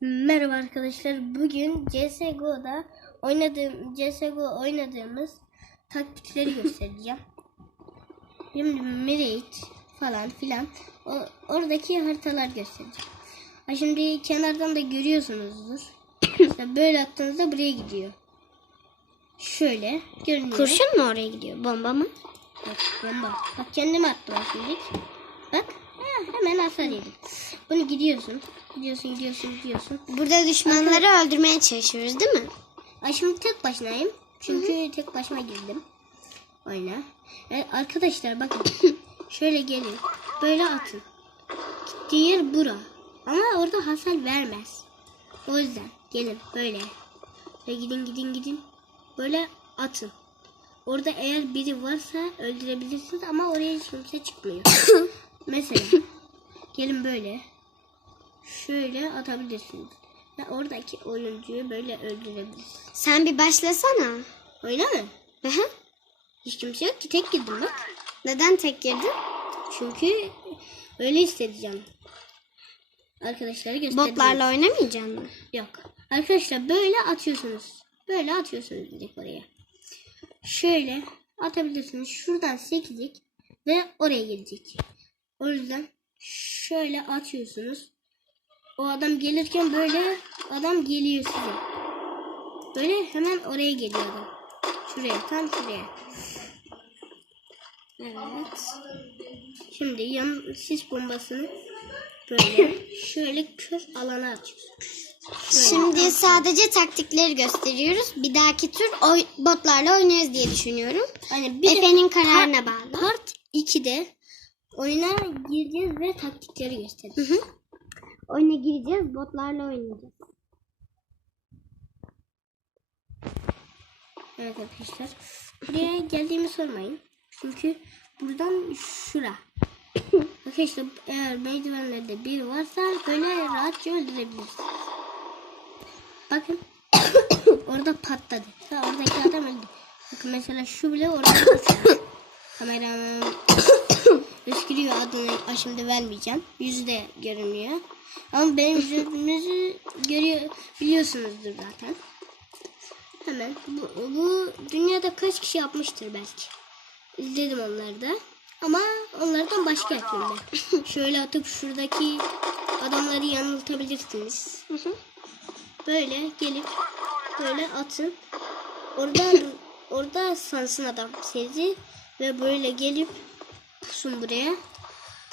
Merhaba arkadaşlar. Bugün CS:GO'da oynadığım CS:GO oynadığımız taktikleri göstereceğim. Şimdi Mirage falan filan o, oradaki haritalar göstereceğim. Ha şimdi kenardan da görüyorsunuzdur. İşte böyle attığınızda buraya gidiyor. Şöyle görünüyor. Kurşun mu oraya gidiyor? Bomba mı? Bak bomba. Bak kendim attım şimdi. Bak ha, hemen hasar yedim. Bunu gidiyorsun. Gidiyorsun gidiyorsun gidiyorsun. Burada düşmanları öldürmeye çalışıyoruz değil mi? Ay şimdi tek başınayım. Çünkü tek başıma girdim. Oyna. Evet, arkadaşlar bakın. Şöyle gelin. Böyle atın. Gittiği yer bura. Ama orada hasar vermez. O yüzden gelin böyle. Ve gidin gidin gidin. Böyle atın. Orada eğer biri varsa öldürebilirsiniz ama oraya hiç kimse çıkmıyor. Mesela gelin böyle. Şöyle atabilirsiniz. Ve oradaki oyuncuyu böyle öldürebilirsiniz. Sen bir başlasana. Öyle mi? Hı hı. Hiç kimse yok ki tek girdim bak. Neden tek girdin? Çünkü öyle hissedeceğim. Arkadaşlara göstereyim. Botlarla oynamayacaksın mı? Yok. Arkadaşlar böyle atıyorsunuz. Böyle atıyorsunuz direkt oraya. Şöyle atabilirsiniz. Şuradan sekecek ve oraya gelecek. O yüzden şöyle atıyorsunuz. O adam gelirken böyle adam geliyor size. Böyle hemen oraya geliyor adam. Şuraya tam şuraya. Evet. Şimdi yan sis bombasını böyle şöyle kör alana atıyorsunuz. Şimdi sadece taktikleri gösteriyoruz. Bir dahaki tur oy- botlarla oynarız diye düşünüyorum. Hani bir Efe'nin kararına bağlı. part 2'de oyuna gireceğiz ve taktikleri göstereceğiz. Hı hı. Oyuna gireceğiz, botlarla oynayacağız. Evet arkadaşlar. Buraya geldiğimi sormayın. Çünkü buradan şura. arkadaşlar eğer merdivenlerde bir varsa böyle rahatça öldürebilirsiniz. Bakın. orada patladı. Ha, oradaki adam öldü. Bakın mesela şu bile orada. Kameranın öskürüyor adını şimdi vermeyeceğim. Yüzü de görünmüyor. Ama benim yüzümüzü görüyor biliyorsunuzdur zaten. Hemen bu, bu dünyada kaç kişi yapmıştır belki. İzledim onları da. Ama onlardan başka yapıyorum ben. Şöyle atıp şuradaki adamları yanıltabilirsiniz. Böyle gelip böyle atın. Orada orada sansın adam sizi ve böyle gelip pusun buraya.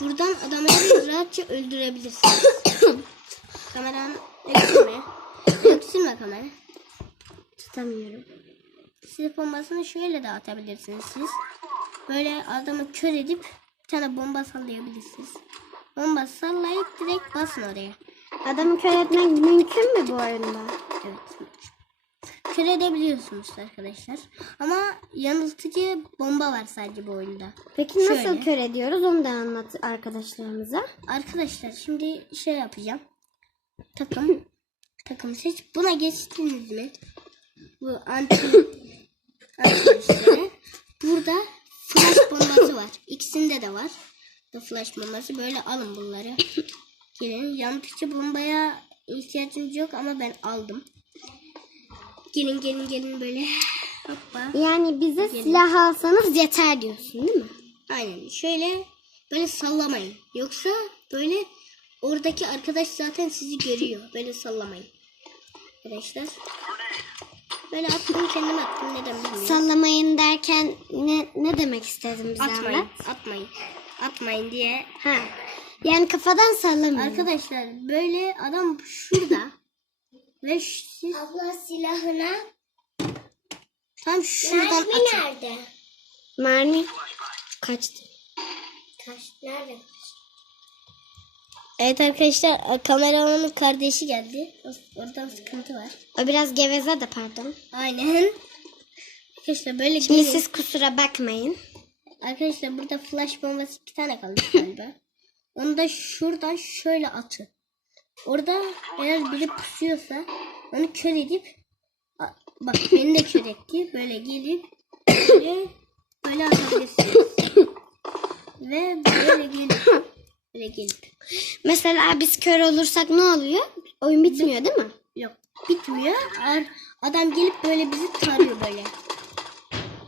Buradan adamları rahatça öldürebilirsiniz. Kameranı öksürme. Öksürme kamera. Tutamıyorum. Siz bombasını şöyle de atabilirsiniz siz. Böyle adamı kör edip bir tane bomba sallayabilirsiniz. Bomba sallayıp direkt basın oraya. Adamı kör etmek mümkün mü bu oyunda? Evet. Kör edebiliyorsunuz arkadaşlar. Ama yanıltıcı bomba var sadece bu oyunda. Peki nasıl Şöyle. kör ediyoruz onu da anlat arkadaşlarımıza. Arkadaşlar şimdi şey yapacağım. Takım. takım seç. Buna geçtiniz mi? Bu anti arkadaşlar. Burada flash bombası var. İkisinde de var. Bu flash bombası. Böyle alın bunları. Gelin. Yanıtıcı bombaya ihtiyacınız yok ama ben aldım. Gelin gelin gelin böyle. Hoppa. Yani bize silah alsanız yeter diyorsun değil mi? Aynen. Şöyle böyle sallamayın. Yoksa böyle oradaki arkadaş zaten sizi görüyor. Böyle sallamayın. Arkadaşlar. Böyle attım kendim attım. Neden bilmiyorum. Sallamayın derken ne ne demek istedin bize atmayın. anlat? Atmayın. Atmayın diye. Ha. Yani kafadan sallamayın. Arkadaşlar böyle adam şurada. ve siz Abla silahına tam şuradan atın. nerede? Mermi kaçtı. Kaç nerede? Evet arkadaşlar kameramanın kardeşi geldi. Oradan sıkıntı var. O biraz geveze de pardon. Aynen. Arkadaşlar böyle Şimdi gelin. siz kusura bakmayın. Arkadaşlar burada flash bombası iki tane kalmış galiba. Onu da şuradan şöyle atın. Orada eğer biri pusuyorsa onu kör edip bak beni de kör etti. Böyle gelip böyle, böyle atabilirsiniz. Ve böyle gelip böyle gelip. Mesela biz kör olursak ne oluyor? oyun bitmiyor değil mi? Yok bitmiyor. Adam gelip böyle bizi tarıyor böyle.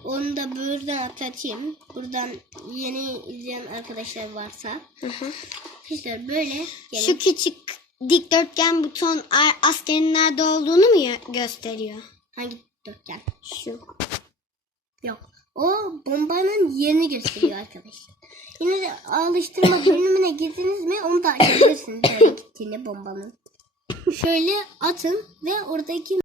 Onu da buradan atlatayım. Buradan yeni izleyen arkadaşlar varsa. Arkadaşlar böyle gelip Şu küçük dikdörtgen buton askerin nerede olduğunu mu gö- gösteriyor? hangi dörtgen? Şu. Yok. O bombanın yerini gösteriyor arkadaşlar. Yine de alıştırma bölümüne girdiniz mi onu da açabilirsiniz. Nereye gittiğini bombanın. Şöyle atın ve oradaki